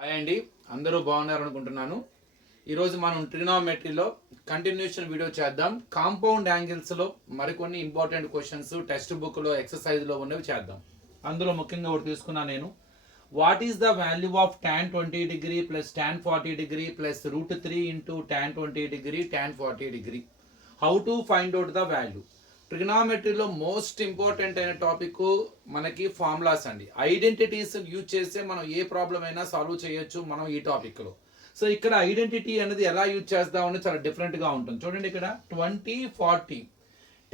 Hi అండి, అందరూ బాగున్నారు అనుకుంటున్నాను. ఈరోజు మనం ట్రిగ్నోమెట్రీలో కంటిన్యూషన్ వీడియో చేద్దాం. కాంపౌండ్ యాంగిల్స్లో మరికొన్ని ఇంపార్టెంట్ క్వశ్చన్స్ టెక్స్ట్ బుక్లో ఎక్సర్సైజ్లో ఉన్నవి చేద్దాం. అందులో ముఖ్యంగా ఒకటి తీసుకున్నాను నేను. What is the value of tan 20 degree plus tan 40 degree plus √3 into tan 20 degree tan 40 degree? How to find out the value? ట్రిగ్నామెట్రీలో మోస్ట్ ఇంపార్టెంట్ అయిన టాపిక్ మనకి ఫార్ములాస్ అండి. ఐడెంటిటీస్ యూజ్ చేస్తే మనం ఏ ప్రాబ్లం అయినా సాల్వ్ చేయొచ్చు మనం ఈ టాపిక్లో. సో ఇక్కడ ఐడెంటిటీ అనేది ఎలా యూజ్ చేస్తామని చాలా డిఫరెంట్గా ఉంటుంది. చూడండి, ఇక్కడ 20/40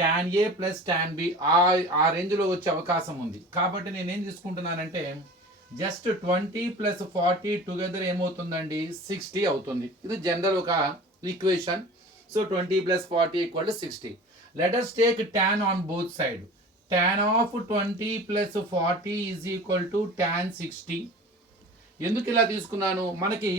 tan A plus tan B ఆ రేంజ్లో వచ్చే అవకాశం ఉంది. కాబట్టి నేనేం తీసుకుంటున్నానంటే జస్ట్ 20 ప్లస్ 40 టుగెదర్ ఏమవుతుందండి, 60 అవుతుంది. ఇది జనరల్ ఒక ఈక్వేషన్. సో 20 ప్లస్ 40 equal to 60. Let us take tan on both sides. Tan of 20 plus 40 is equal to tan 60. ఎందుకు ఇలా తీసుకున్నాను, మనకి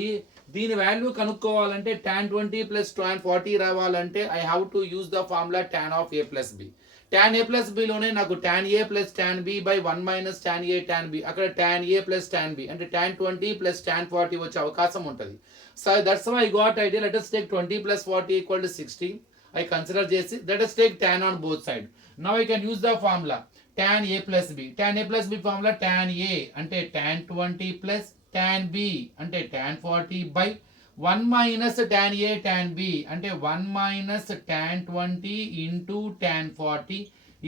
దీని వాల్యూ కనుక్కోవాలంటే tan 20 ప్లస్ tan 40 రావాలంటే I have to use the formula tan of a plus B. tan a plus బిలోనే నాకు tan a plus tan b by 1 minus tan a tan b, అక్కడ tan a plus tan b అంటే tan 20 plus tan 40 వచ్చే అవకాశం ఉంటుంది. So that's why I got idea. Let us take 20 ప్లస్ 40 equal to 60. I consider చేసి let us take tan on both side. Now I can use the formula tan a plus b. Tan a plus b formula tan a అంటే tan 20 plus tan b అంటే tan 40 by 1 minus tan a tan b అంటే 1 minus tan 20 into tan 40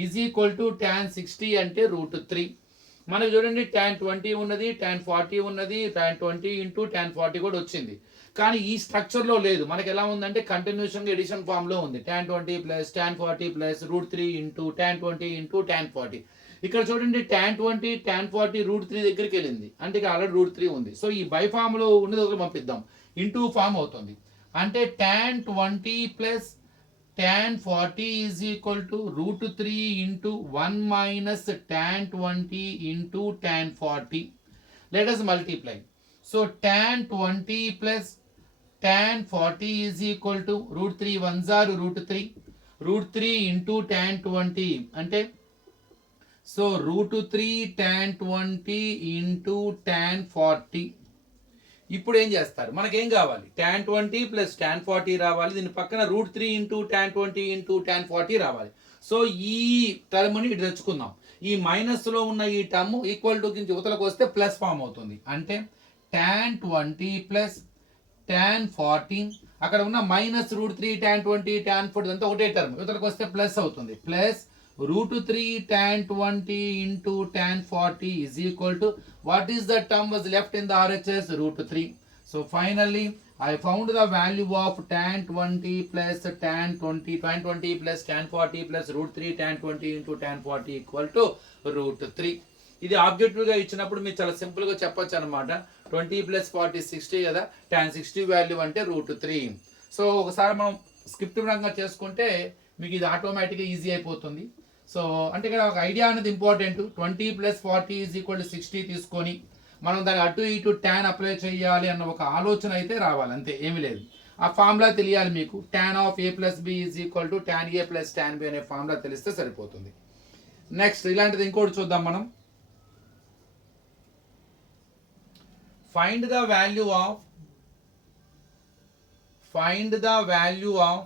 is equal to tan 60 అంటే √3. మనకు చూడండి tan 20 ఉన్నది, tan 40 ఉన్నది, tan 20 into tan 40 కూడా వచ్చింది. కానీ ఈ స్ట్రక్చర్లో లేదు. మనకి ఎలా ఉందంటే కంటిన్యూషన్గా ఎడిషన్ ఫామ్లో ఉంది. tan 20 plus tan 40 plus √3 into tan 20 into tan 40. ఇక్కడ చూడండి tan 20 tan 40 √3 దగ్గరికి వెళ్ళింది, అంటే ఇక్కడ ఆల్రెడీ √3 ఉంది. సో ఈ బై ఫామ్లో ఉన్నది ఒకటి పంపిద్దాం, ఇంటూ ఫామ్ అవుతుంది. అంటే tan 20 plus tan 40 is equal to √3 into 1 minus tan 20 into tan 40. Let us multiply. So tan 20 plus tan 40 is equal to √3 ones are √3. √3 into tan 20 అంటే సో √3 tan 20 into tan 40. ఇప్పుడు ఏం చేస్తారు, మనకేం కావాలి, tan 20 plus tan 40 రావాలి. దీని పక్కన √3 into tan 20 into tan 40 రావాలి. సో ఈ టర్మ్ని ఇటు తెచ్చుకుందాం. ఈ మైనస్లో ఉన్న ఈ టర్మ్ ఈక్వల్ టు కింద యువతలకు వస్తే ప్లస్ ఫామ్ అవుతుంది. అంటే tan 20 ప్లస్ tan 40, అక్కడ ఉన్న మైనస్ √3 tan 20 tan 40 అంతా ఒకటే టర్మ్, యువతలకు వస్తే ప్లస్ అవుతుంది. Plus √3 tan 20 into tan 40 is equal to what is the term was left in the RHS, √3. So finally I found the value of tan 20 plus tan 20 plus tan 40 plus √3 tan 20 into tan 40 equal to √3. ఇది ఆబ్జెక్టివ్గా ఇచ్చినప్పుడు మీరు చాలా సింపుల్గా చెప్పొచ్చు అనమాట. 20 ప్లస్ 40 60 కదా, tan 60 value అంటే √3. సో ఒకసారి మనం స్క్రిప్ట్ పరంగా చేసుకుంటే మీకు ఇది ఆటోమేటిక్గా ఈజీ అయిపోతుంది. సో అంటే ఇక్కడ ఒక ఐడియా అనేది ఇంపార్టెంట్. 20 ప్లస్ 40 ఈజ్ ఈక్వల్ టు 60 తీసుకొని మనం దాన్ని అటు ఇటు ట్యాన్ అప్లై చేయాలి అన్న ఒక ఆలోచన అయితే రావాలి, అంతే, ఏమీ లేదు. ఆ ఫార్ములా తెలియాలి మీకు. tan of a plus b is equal to tan a plus tan b అనే ఫార్ములా తెలిస్తే సరిపోతుంది. నెక్స్ట్ ఇలాంటిది ఇంకోటి చూద్దాం మనం. Find the value of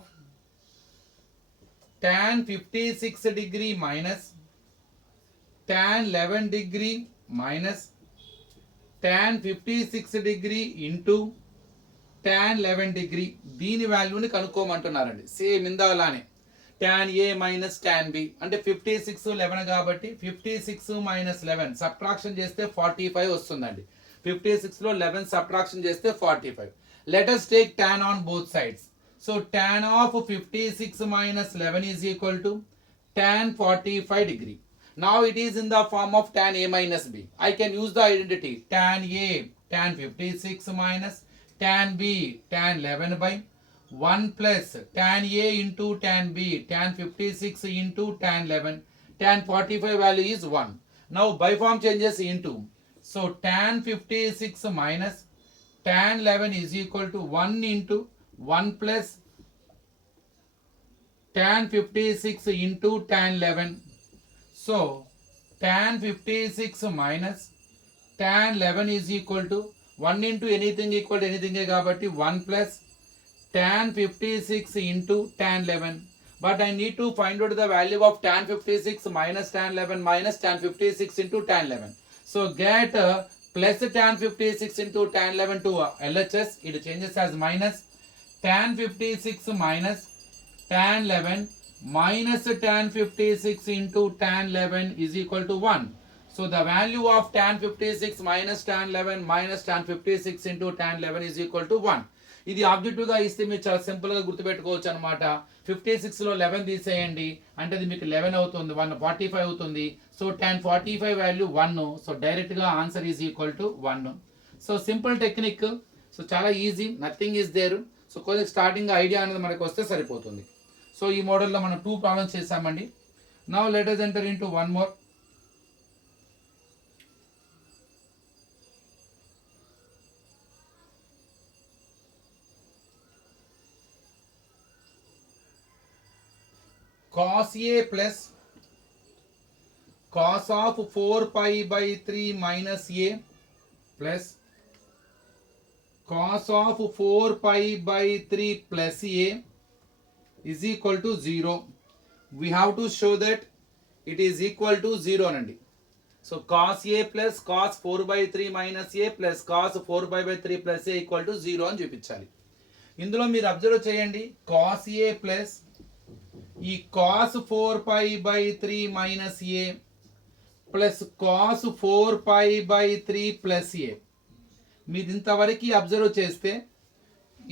tan 56 degree minus tan 11 degree minus tan 56 degree into tan 11 degree. దీని వాల్యూని కనుక్కోమంటున్నారండి. సేమ్ ఇందాలానే tan a minus tan b అంటే 56 11 కాబట్టి 56 మైనస్ 11 సబ్ట్రాక్షన్ చేస్తే 45 వస్తుందండి. 56లో 11 సబ్ట్రాక్షన్ చేస్తే 45. Let us take tan on both sides. So tan of 56 minus 11 is equal to tan 45 degree. Now it is in the form of tan a minus b. I can use the identity tan a tan 56 minus tan b tan 11 by 1 plus tan a into tan b tan 56 into tan 11. Tan 45 value is 1. Now by form changes into. So tan 56 minus tan 11 is equal to 1 into 1 plus tan 56 into tan 11. So tan 56 minus tan 11 is equal to 1 into anything equal ఎనీథింగే కాబట్టి 1 plus tan 56 into tan 11. But I need to find out the value of tan 56 minus tan 11 minus tan 56 into tan 11. So get plus tan 56 into tan 11 to LHS. It changes as minus tan 56 minus tan 11 minus tan 56 into tan 11 is equal to 1. So the value of tan 56 minus tan 11 minus tan 56 into tan 11 is equal to 1. ఇది ఆబ్జెక్టివ్గా ఇస్తే మీరు చాలా సింపుల్గా గుర్తుపెట్టుకోవచ్చు అనమాట. 56లో 11 తీసేయండి అంటే అది మీకు 11 అవుతుంది, 145 అవుతుంది. So tan 45 value 1. సో డైరెక్ట్గా answer is equal to 1. So simple technique. So చాలా easy, nothing is there. So కొంచెం స్టార్టింగ్ ఐడియా అనేది మనకు వస్తే సరిపోతుంది. సో ఈ మోడల్లో మనం 2 ప్రాబ్లమ్స్ చేసామండి. Now let us enter into one more. Cos A plus cos of 4 pi by 3 minus A plus cos of 4 pi by 3 plus A is equal to 0. We have to show that it is equal to 0 అండి. So cos A plus cos 4 by 3 minus A plus cos 4 pi by 3 plus A equal to 0 అని చూపించాలి. ఇందులో మీరు observe చేయండి, cos A plus ఈ cos 4 pi by 3 minus A plus cos 4 pi by 3 plus A. మీరు ఇంతవరకు observe చేస్తే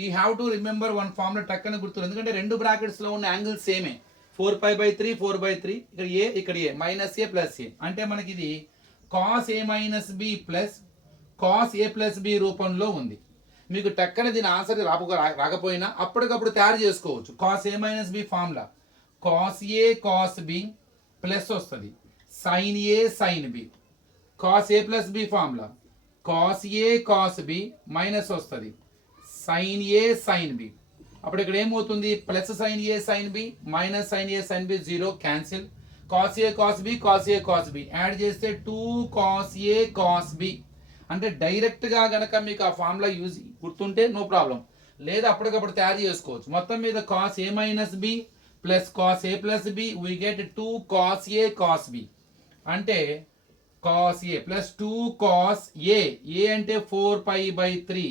you have to remember one formula టక్కన గుర్తు, ఎందుకంటే రెండు బ్రాకెట్స్లో ఉన్న యాంగిల్స్ సేమే. 4 pi by 3 4 by 3, ఇక్కడ ఏ ఇక్కడ ఏ మైనస్ ఏ ప్లస్ ఏ అంటే మనకి ఇది cos A minus B plus cos A plus B రూపంలో ఉంది. మీకు టక్కన దీని ఆన్సర్ రాకపోయినా అప్పటికప్పుడు తయారు చేసుకోవచ్చు. cos A minus B formula cos A cos B plus వస్తుంది sin A sin B. cos A plus B formula cos A cos B minus వస్తుంది sin A sin B. అప్పుడు ఇక్కడ ఏమవుతుంది, plus sin A sin B minus sin A sin B 0 cancel. cos A cos B cos A cos B add చేస్తే 2 cos A cos B. అంటే డైరెక్ట్గా గనక మీకు ఆ ఫార్ములా యూజ్ గుర్తుంటే నో ప్రాబ్లం, లేదా అప్పటికప్పుడు తయారు చేసుకోవచ్చు. మొత్తం మీద cos A minus B plus cos A plus B we get 2 cos A cos B అంటే cos A plus 2 cos A అంటే 4 pi by 3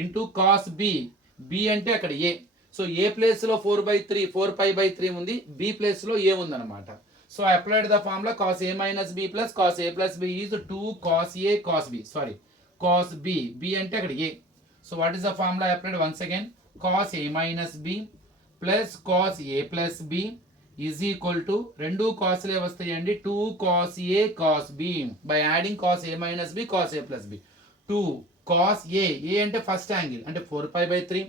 into cos B అంటే అక్కడ A. సో A ప్లేస్లో 4 by 3 4 pi by 3 ఉంది, B ప్లేస్లో A ఉందన్నమాట. So I applied the formula cos A minus B plus cos A plus B is 2 cos A cos B. Sorry, cos B అంటే అక్కడ A. So what is the formula I applied once again? cos A minus B plus cos A plus B is equal to రెండు కాస్లే వస్తాయండి 2 cos A cos B by adding cos A minus B cos A plus B. 2 cos A అంటే first angle అంటే 4 pi by 3,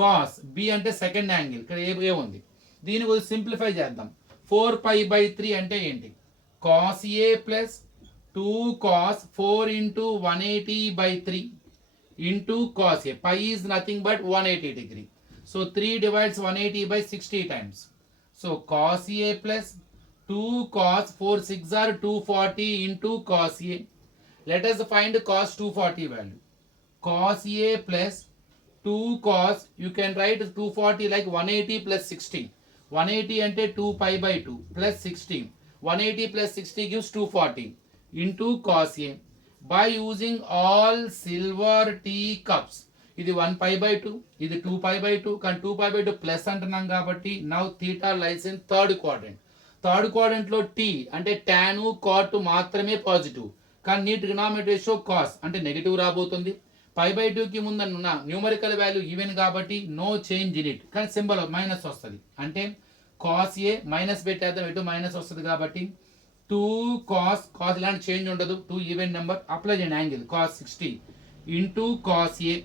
cos B అంటే second angle ఇక్కడ ఏ ఉంది. దీని గురించి simplify చేద్దాం. 4 pi by 3 అంటే ఏంటి, cos A plus 2 cos 4 into 180 by 3 into cos A. Pi is nothing but 180 degree. So 3 divides 180 by 60 times. So cos A plus 2 cos 4 6 are 240 into cos A. Let us find cos 240 value. Cos A plus 2 cos, you can write 240 like 180 plus 60. 180 ante 2 pi by 2 plus 60. 180 plus 60 gives 240 into cos A. By using all silver tea cups. ఇది 1 pi by 2, ఇది 2 pi by 2, కానీ 2 pi by 2 plus అంటున్నాం కాబట్టి now theta lies in third quadrant. Third క్వాడ్రంట్లో T అంటే tan cot మాత్రమే positive, కానీ నీ ట్రిగ్నామెట్రీ రేషియో కాస్ అంటే నెగిటివ్ రాబోతుంది. పై బై 2కి ముందన్న న్యూమరికల్ వాల్యూ ఈవెన్ కాబట్టి నో చేంజ్ ఇన్ ఇట్, కానీ సింబల్ మైనస్ వస్తుంది. అంటే కాస్ ఏ మైనస్ పెట్టేద్దాం, ఎటు మైనస్ వస్తుంది కాబట్టి 2 cos ఇలాంటి చేంజ్ ఉండదు, 2 ఈవెన్ నెంబర్. అప్లై చేయండి angle cos 60 into cos A.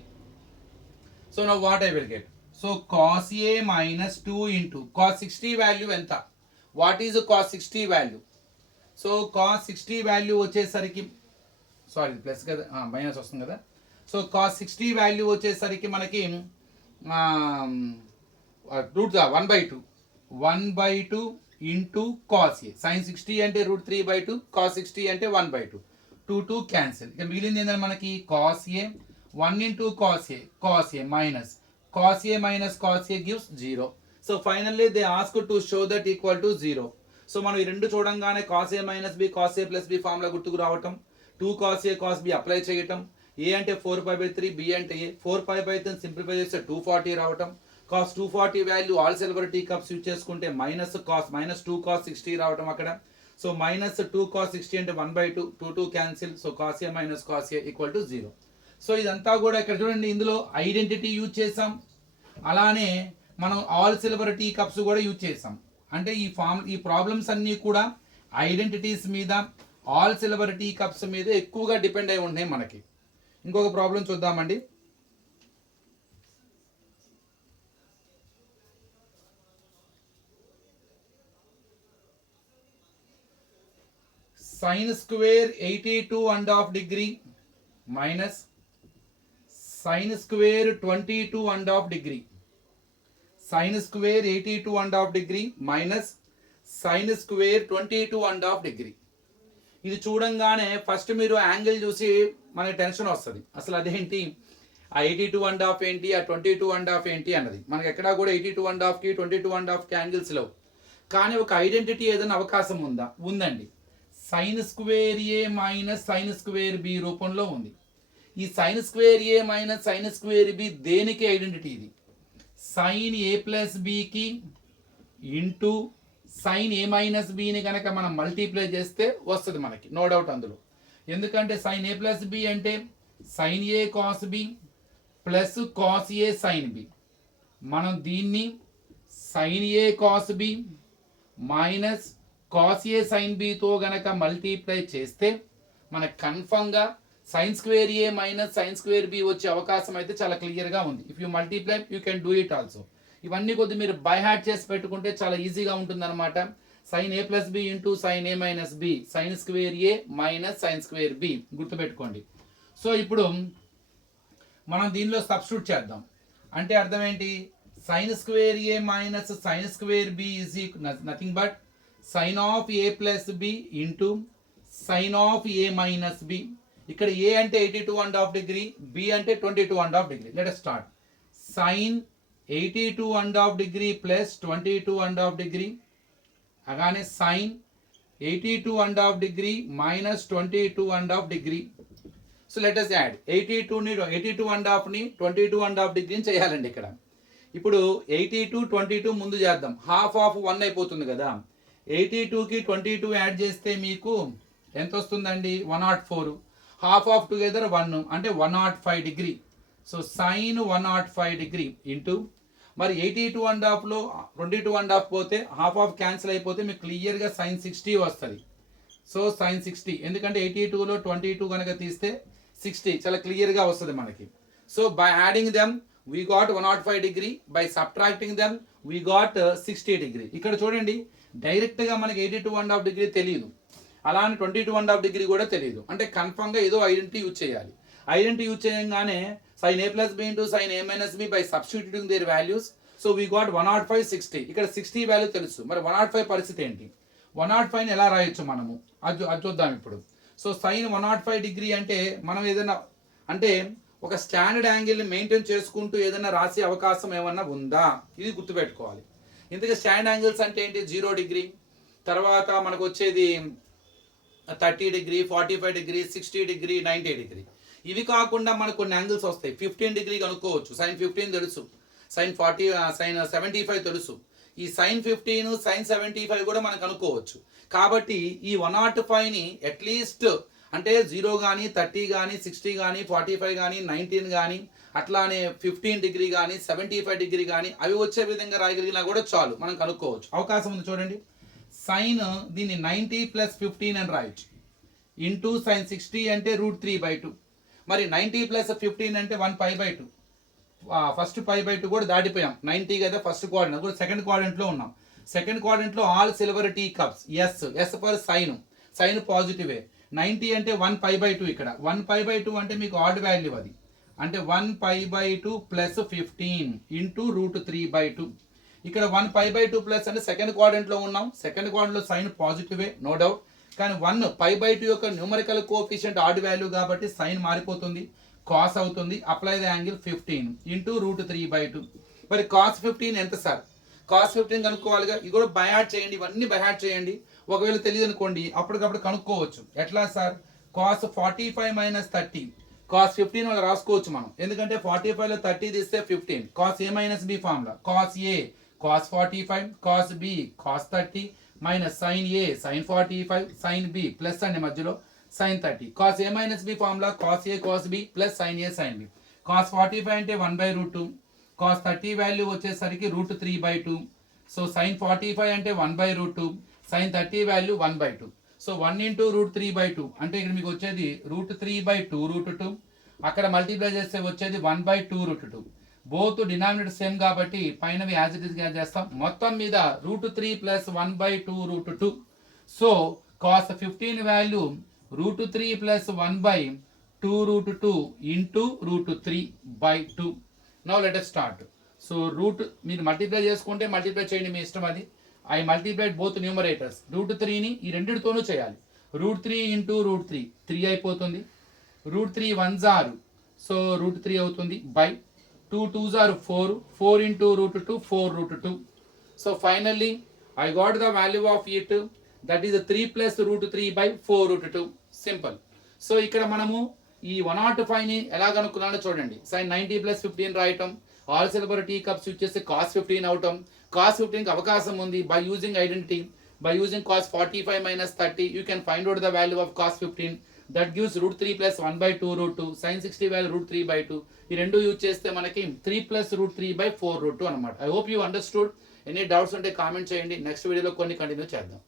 So now what I will get? So cos A minus 2 into cos 60 value enta. What is the cos 60 value? So cos 60 value వచ్చేసరికి sorry plus కదా minus వస్తుంది కదా. So cos 60 value వచ్చేసరికి మనకి root 1/2 into cos A. sin 60 అంటే √3/2, cos 60 అంటే 1/2. 2 cancel. ఇక మిగిలింది ఏంటంటే మనకి cos A 1 into cos a minus cos a gives 0. So finally they ask to show that equal to 0. So మనం ఈ రెండు చూడంగానే cos a minus b cos a plus b formula గుర్తుకు రావటం, 2 cos a cos b apply చేయటం, a అంటే 4π/3 b అంటే a, 4π/3 simplify చేస్తే 240 రావటం, cos 240 value all silver tea cups use చేసుకుంటే -2 cos 60 రావటం అక్కడ. సో -2 cos 60 అంటే 1/2, 2 cancel. So cos a minus cos a equal to 0. So ఇదంతా కూడా ఇక్కడ చూడండి, ఇందులో ఐడెంటిటీ యూజ్ చేసాం, అలానే మనం ఆల్ సిల్వర్ టీ కప్స్ కూడా యూజ్ చేసాం. అంటే ఈ ప్రాబ్లమ్స్ అన్నీ కూడా ఐడెంటిటీస్ మీద, ఆల్ సిల్వర్ టీ కప్స్ మీద ఎక్కువగా డిపెండ్ అయి ఉన్నాయి మనకి. ఇంకొక ప్రాబ్లం చూద్దామండి. sin square 82.5 degree minus sin square 22.5 degree. Sin square 82.5 degree minus sin square 22.5 degree. ఇది చూడంగానే ఫస్ట్ మీరు యాంగిల్ చూసి మనకి టెన్షన్ వస్తుంది, అసలు అదేంటి, ఆ 82.5 ఏంటి, ఆ 22.5 ఏంటి అన్నది. మనకి ఎక్కడా కూడా 82.5కి 22.5కి యాంగిల్స్ లేవు. కానీ ఒక ఐడెంటిటీ ఏదైనా అవకాశం ఉందండి. Sign square A minus sine square B రూపంలో ఉంది. ఈ sign square A minus sine square B దేనికి ఐడెంటిటీ? ఇది sign A plus బికి into sine A minus బిని కనుక మనం మల్టీప్లై చేస్తే వస్తుంది మనకి, నో డౌట్ అందులో. ఎందుకంటే సైన్ ఏ ప్లస్ బి అంటే sine A cos B plus cos A sine B. మనం దీన్ని sine A cos B minus cos A sine బితో గనక మల్టీప్లై చేస్తే మనకు కన్ఫర్మ్గా sine square A minus sine square B వచ్చే అవకాశం అయితే చాలా క్లియర్గా ఉంది. If you multiply you can do it also. ఇవన్నీ కొద్ది మీరు బై హార్ట్ చేసి పెట్టుకుంటే చాలా ఈజీగా ఉంటుంది అనమాట. Sine A plus B into sine A minus B, sine square A minus sine square B గుర్తుపెట్టుకోండి. సో ఇప్పుడు మనం దీనిలో సబ్స్టిట్యూట్ చేద్దాం. అంటే అర్థం ఏంటి, sine square A minus sine square B is nothing but sine of A plus B into sine of A minus B. ఇక్కడ A అంటే 82.5 degree, బి అంటే 22.5 degree. Let us start. Sine 82.5 degree plus 22.5 degree అలానే sign 82.5 degree minus 22.5 degree. So let us add 82.5ని 22.5 degree చేయాలండి ఇక్కడ. ఇప్పుడు 82 22 ముందు చేద్దాం, హాఫ్ ఆఫ్ 1 అయిపోతుంది కదా. 82కి 22 యాడ్ చేస్తే మీకు ఎంత వస్తుందండి, 104. హాఫ్ ఆఫ్ టుగెదర్ 1 అంటే 105 degree. So sine 105 degree into మరి 82.5లో 22.5 పోతే హాఫ్ ఆఫ్ క్యాన్సిల్ అయిపోతే మీకు క్లియర్గా సైన్ 60 వస్తుంది. సో సైన్ 60, ఎందుకంటే 82లో 22 కనుక తీస్తే 60 చాలా క్లియర్గా వస్తుంది మనకి. So by adding them we got 105 degree, by subtracting them we got 60 degree. ఇక్కడ చూడండి, డైరెక్ట్గా మనకి 82.5 degree తెలియదు, అలానే 22.5 degree కూడా తెలియదు. అంటే కన్ఫర్మ్గా ఏదో ఐడెంటిటీ యూజ్ చేయాలి. ఐడెంటిటీ యూజ్ చేయగానే sine A plus B into sine A minus B by substituting their values. So we got 105 60. ఇక్కడ 60 వాల్యూ తెలుసు, మరి 105 పరిస్థితి ఏంటి, 105ని ఎలా రాయొచ్చు మనము అది చూద్దాం ఇప్పుడు. సో సైన్ 105 degree అంటే మనం ఏదైనా అంటే ఒక స్టాండర్డ్ యాంగిల్ని మెయింటైన్ చేసుకుంటూ ఏదైనా రాసే అవకాశం ఏమన్నా ఉందా, ఇది గుర్తుపెట్టుకోవాలి. ఇందుకే స్టాండర్డ్ యాంగిల్స్ అంటే ఏంటి, 0 degree, తర్వాత మనకు వచ్చేది 30 degree, 45 degree, 60 degree, 90 degree. ఇవి కాకుండా మనకు కొన్ని యాంగిల్స్ వస్తాయి. 15 degree కనుక్కోవచ్చు, సైన్ 15 తెలుసు, సైన్ 75 తెలుసు. ఈ సైన్ 15 సైన్ 75 కూడా మనకు అనుకోవచ్చు. కాబట్టి ఈ 105ని అట్లీస్ట్ అంటే 0 కానీ 30 కానీ 60 కానీ 45 కానీ 19 కానీ అట్లానే 15 degree కానీ 75 degree కానీ అవి వచ్చే విధంగా రాయగలిగినా కూడా చాలు, మనం కనుక్కోవచ్చు. అవకాశం ఉంది చూడండి. సైన్ దీన్ని 90 + 15 అని రాయొచ్చు, ఇంటూ సైన్ 60 అంటే √3/2. మరి 90 + 15 అంటే 1π/2. ఫస్ట్ π/2 కూడా దాటిపోయాం, 90 కదా ఫస్ట్ క్వాడ్రంట్, కూడా సెకండ్ క్వాడ్రంట్లో ఉన్నాం. సెకండ్ క్వాడ్రంట్లో all silver tea cups, S for sine పాజిటివే. 90 అంటే 1π/2. ఇక్కడ 1π/2 అంటే మీకు ఆడ్ వాల్యూ అది, అంటే 1π/2 + 15 ఇంటూ √3/2. ఇక్కడ 1π/2 ప్లస్ అంటే సెకండ్ క్వాడ్రంట్లో ఉన్నాం, సెకండ్ క్వాడ్రంట్లో సైన్ పాజిటివే నో డౌట్. కానీ 1π/2 యొక్క న్యూమరికల్ కోఎఫిషియంట్ ఆడ్ వాల్యూ కాబట్టి సైన్ మారిపోతుంది. కాస్ అవుతుంది. Apply the angle 15 into √3/2. మరి కాస్ 15 ఎంత సార్? కాస్ 15 కనుక్కోవాలిగా. ఇది కూడా బై హార్ట్ చేయండి, ఇవన్నీ బై హార్ట్ చేయండి. ఒకవేళ తెలియదు అనుకోండి అప్పటికప్పుడు కనుక్కోవచ్చు. ఎట్లా సార్? కాస్ 45 - 30 కాస్ 15 వాళ్ళు రాసుకోవచ్చు మనం. ఎందుకంటే 45లో 30 తీస్తే 15. Cos A - B formula. Cos A cos 45, cos B cos 30 minus sine A sine 45, sine B plus అండి మధ్యలో sine 30. Cos A - B formula cos A cos B plus sine A sine B. Cos 45 అంటే 1/√2. Cos 30 value వచ్చేసరికి √3/2. So sign 45 అంటే 1/√2, sign 30 value 1/2. So 1 into √3/2 అంటే ఇక్కడ మీకు వచ్చేది √3/2√2. అక్కడ మల్టిప్లై చేస్తే వచ్చేది 1/2√2. బోత్ డినామినేటర్ సేమ్ కాబట్టి పైనవి యాజ్ ఇట్ ఇస్ గా చేస్తాం. మొత్తం మీద √3 + 1/2√2. So cos 15 value √3 + 1/2√2 into √3/2. Now let us start. So మీరు మల్టిప్లై చేసుకుంటే మల్టిప్లై చేయండి, మీ ఇష్టం అది. I multiplied both numerators. √3ని ఈ రెండిటితోనూ చేయాలి. √3 ఇంటూ √3 3 అయిపోతుంది. √3 1s are, సో √3 అవుతుంది by 2 2s are 4, 4 into √2 4√2. So finally I got the value of it, that is 3 + √3/4√2. Simple. So ఇక్కడ మనము ఈ 105ని ఎలా కనుక్కున్నానో చూడండి. సైన్ 90 + 15 రాయటం, ఆల్ సిల్వర్ టీ కప్స్ వచ్చేసి కాస్ 15 అవటం. కాస్ 15కి అవకాశం ఉంది by using identity. By using cos 45 - 30 you can find out the value of cos 15. That gives √3 + 1/2√2. Sine 60 value √3/2. ఈ రెండు యూజ్ చేస్తే మనకి 3 + √3/4√2 అనమాట. I hope you understood. Any doubts ఉంటే కామెంట్ చేయండి. నెక్స్ట్ వీడియోలో కొన్ని కంటిన్యూ చేద్దాం.